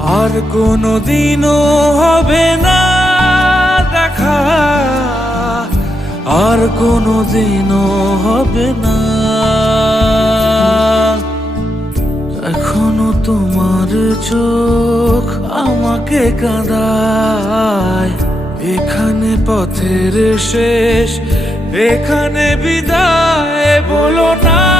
আর কোনোদিনও হবে না দেখা, আর কোনোদিনও হবে না। এখনো তোমার চোখ আমাকে কাঁদায়, এখানে পথের শেষ, এখানে বিদায় বলো না।